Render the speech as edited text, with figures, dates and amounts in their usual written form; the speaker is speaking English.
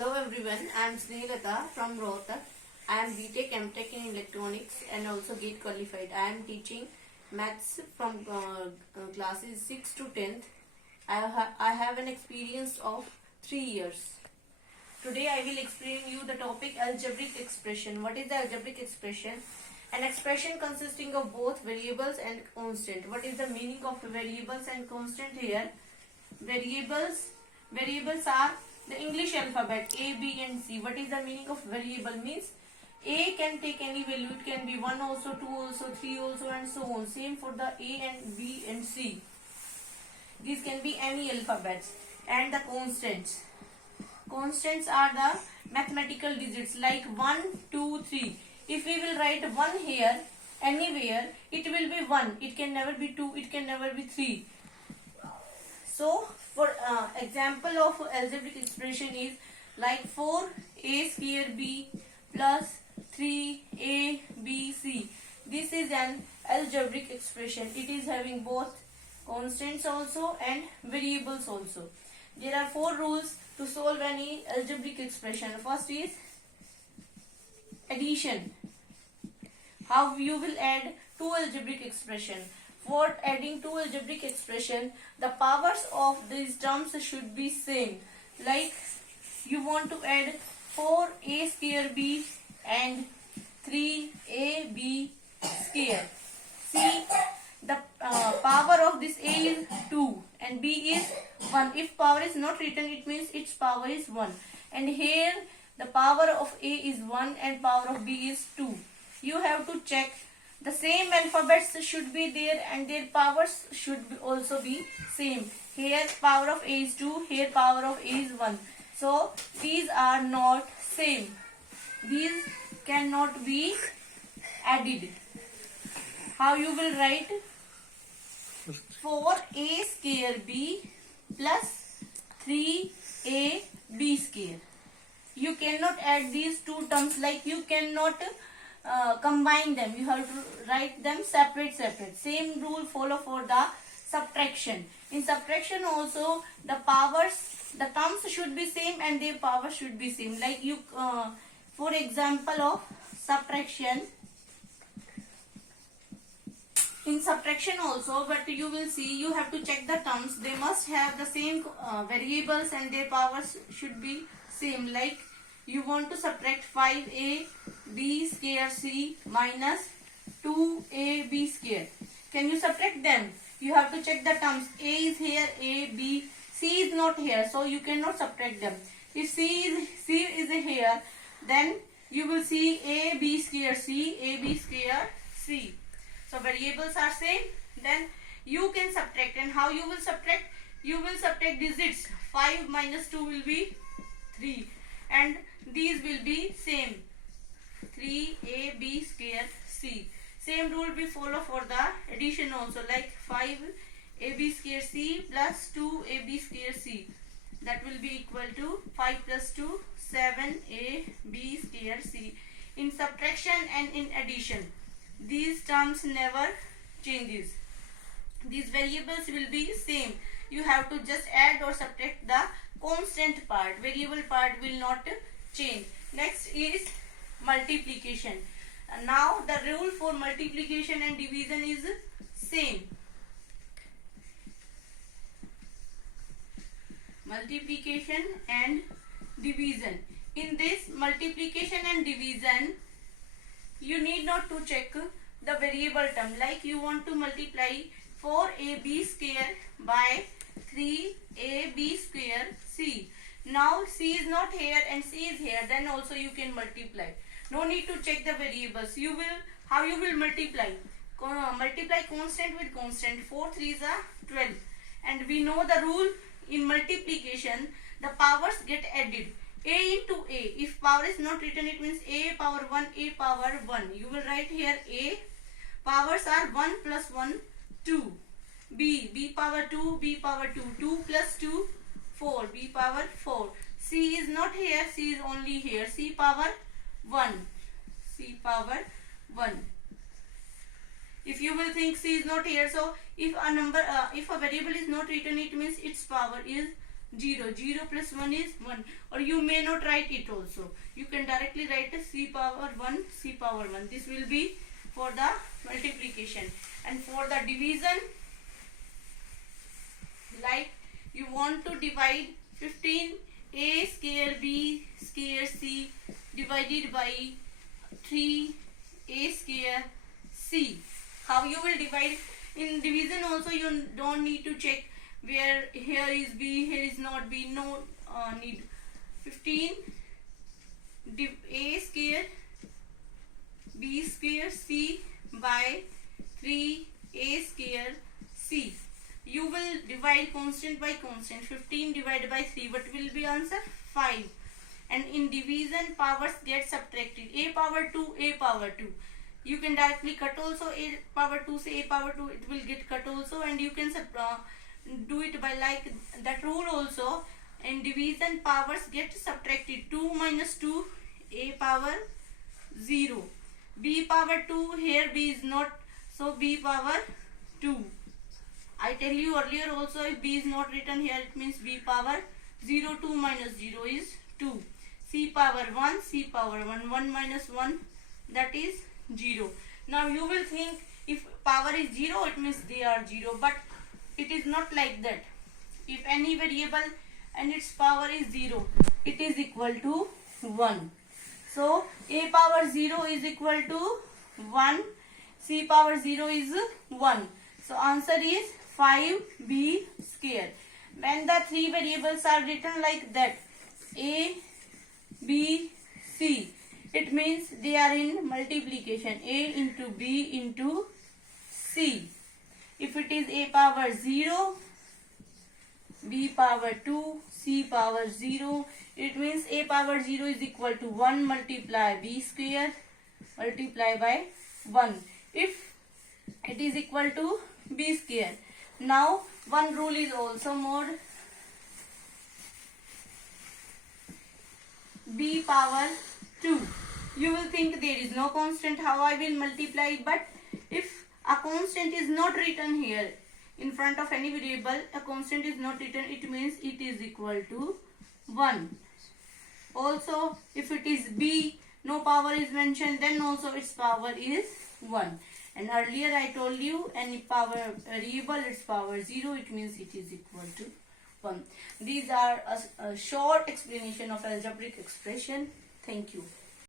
Hello everyone, I am Snehlata from Rohtak. I am BTech MTech in Electronics and also GATE qualified. I am teaching maths from classes 6 to 10th. I have an experience of 3 years. Today I will explain you the topic algebraic expression. What is the algebraic expression? An expression consisting of both variables and constant. What is the meaning of variables and constant here? Variables are the English alphabet A, B and C. What is the meaning of variable? Means A can take any value. It can be 1 also, 2 also, 3 also and so on. Same for the A and B and C. These can be any alphabets. And the constants. Constants are the mathematical digits like 1, 2, 3. If we will write 1 here, anywhere, it will be 1. It can never be 2. It can never be 3. So, for example of algebraic expression is like 4a square b plus 3a b c. This is an algebraic expression. It is having both constants also and variables also. There are 4 rules to solve any algebraic expression. First is addition. How you will add 2 algebraic expression. For adding 2 algebraic expression, the powers of these terms should be same. Like you want to add 4a square b and 3ab square. See, the power of this a is 2 and b is 1. If power is not written, it means its power is 1. And here the power of a is 1 and power of b is 2. You have to check. The same alphabets should be there and their powers should also be same. Here power of a is 2, here power of a is 1. So these are not same. These cannot be added. How you will write? 4a square b plus 3ab square. You cannot add these two terms, like you cannot combine them. You have to write them separate. Same rule follow for the subtraction. In subtraction also, the terms should be same and their power should be same. Like you, for example of subtraction. In subtraction also, but you will see, you have to check the terms. They must have the same variables and their powers should be same. Like you want to subtract 5a b square c minus 2ab square. Can you subtract them? You have to check the terms. A is here, a, b, c is not here, so you cannot subtract them. If c is here, then you will see a b square c, a b square c. So variables are same, then you can subtract. And how you will subtract? You will subtract digits. 5 minus 2 will be 3 and these will be same, 3ab square c. Same rule we follow for the addition also, like 5ab square c plus 2ab square c. That will be equal to 5 plus 2, 7ab square c. In subtraction and in addition, these terms never changes. These variables will be same. You have to just add or subtract the constant part. Variable part will not change. Next is multiplication. Now the rule for multiplication and division is same. Multiplication and division. In this multiplication and division, you need not to check the variable term. Like you want to multiply 4ab square by 3ab square c. Now c is not here and c is here, then also you can multiply. No need to check the variables. How you will multiply? Multiply constant with constant. 4 3s are 12. And we know the rule in multiplication, the powers get added. A into a. If power is not written, it means a power 1, a power 1. You will write here a. Powers are 1 plus 1, 2. B power 2, b power 2. 2 plus 2, 4. B power 4. C is not here, C is only here. C power 1. C power 1. If you will think C is not here, so if a variable is not written, it means its power is 0. 0 plus 1 is 1. Or you may not write it also. You can directly write a c power 1, c power 1. This will be for the multiplication. And for the division, like you want to divide 15 a square b square c divided by 3 a square c. How you will divide? In division also you don't need to check where here is b, here is not b. No need. 15 a square b square c by 3 a square c. You will divide constant by constant. 15 divided by 3. What will be answer? 5. And in division, powers get subtracted. A power 2, a power 2. You can directly cut also. A power 2 say a power 2. It will get cut also. And you can do it by like that rule also. In division, powers get subtracted. 2 minus 2, a power 0. B power 2. Here b is not. So b power 2. I tell you earlier also, if b is not written here, it means b power 0. 2 minus 0 is 2. C power 1, c power 1. 1 minus 1, that is 0. Now you will think if power is 0, it means they are 0. But it is not like that. If any variable and its power is 0, it is equal to 1. So a power 0 is equal to 1. C power 0 is 1. So answer is 5b square. When the three variables are written like that, a, b, c, it means they are in multiplication. A into b into c. If it is a power 0, b power 2, c power 0, it means a power 0 is equal to 1 multiply b square multiply by 1. If it is equal to b square. Now one rule is also more. B power 2. You will think there is no constant, how I will multiply? But if a constant is not written here in front of any variable, a constant is not written, it means it is equal to 1. Also, if it is b, no power is mentioned, then also its power is 1. And earlier I told you, any power variable, its power 0, it means it is equal to 1. These are a short explanation of algebraic expression. Thank you.